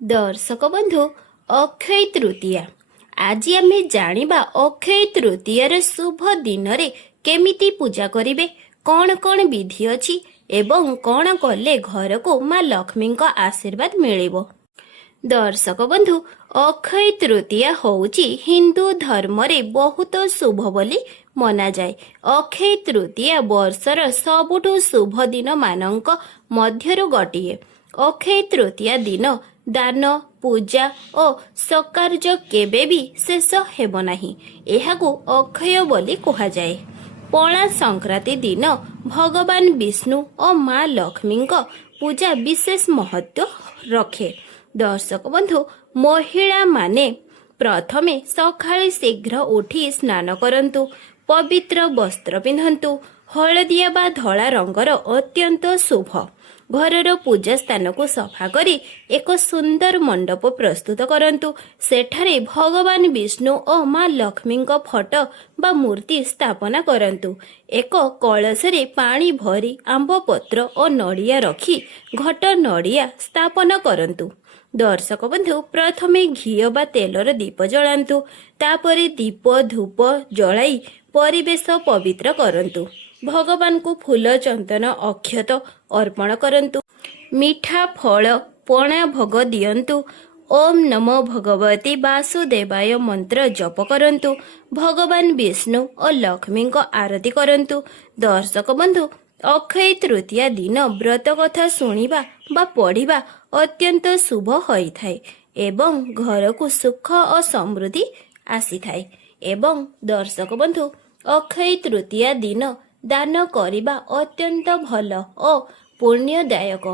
दर्शक बंधु अक्षय तृतीया आज आमे जानिबा अक्षय तृतीयार शुभ दिन रे केमिति पूजा करिवे कौन कौन विधि अछि एवं कौन कले घर को माँ लक्ष्मी का आशीर्वाद मिलिबो। दर्शक बंधु अक्षय तृतीया होउची हिंदू धर्म रे बहुत शुभ बोली मना जाए। अक्षय तृतीया वर्षर सबुठु शुभ दिन मानक मध्यरु गोटिए। अक्षय तृतीया दिन दान पूजा और सकार्य केबे भी शेष हेब नाही। एहाकु अक्षय बोली कहा जाए। पणा संक्रांति दिन भगवान विष्णु और माँ लक्ष्मी का पूजा विशेष महत्व रखे। दर्शक बंधु महिला माने प्रथमे सकाळे शीघ्र उठी स्नान करंतु, पवित्र वस्त्र पिंधंतु, हलदिया बा धला रंगर अत्यंत शुभ। घरर पूजा स्थान को सफा करी एक सुंदर मंडप प्रस्तुत करंतु। सेठारे भगवान विष्णु और माँ लक्ष्मी फोटो बा मूर्ति स्थापना करंतु। एक कलशरे पानी भरी आंब पत्र और नड़िया रखी घट नड़िया स्थापना करंतु। दर्शक बंधु प्रथमे घी बा तेलर दीप जलांतु, तापरे दीप धूप जलाई परिवेश पवित्र करंतु। भगवान को फूल चंदन अक्षत अर्पण करंतु। मीठा फल पणा भोग दियंतु। ओम नमो भगवती वासुदेवाय मंत्र जप करंतु। भगवान विष्णु और लक्ष्मी को आरती करंतु। दर्शक बंधु अक्षय तृतीया दिन व्रत कथा शुणिबा बा पढ़िबा अत्यंत शुभ होई थाए एवं घर को सुख और समृद्धि आसी थाए। एवं दर्शक बंधु अक्षय तृतीया दिन दान करिबा अत्यंत भल और पुण्यदायक।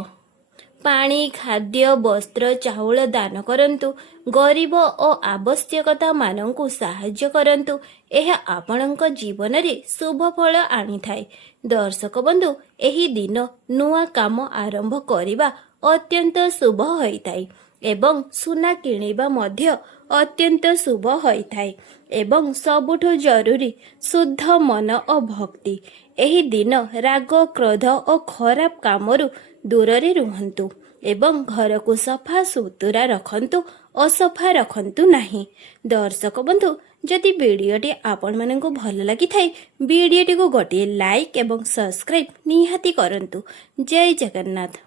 पानी खाद्य वस्त्र चाउल दान करंतु। गरीब और आवश्यकता मानंकु साहाय्य करंतु। यह आपणक जीवन रे शुभ फल आनी थाए। दर्शक बंधु एही दिन नुआ काम आरंभ करिबा अत्यंत शुभ होइताए एवं सुना किणिबा मध्य अत्यंत शुभ होइताए। एवं सबुठु जरूरी शुद्ध मन और भक्ति। एही दिन राग क्रोध और खराब कामरु दूररे रुहंतु एवं घर को सफा सुतुरा रखंतु, असफा रखंतु नहीं। दर्शक बंधु जदि वीडियोटी आपण मानंकु भल लगी थाए वीडियोटी को गोटे लाइक एवं सब्सक्राइब निहाती करंतु। जय जगन्नाथ।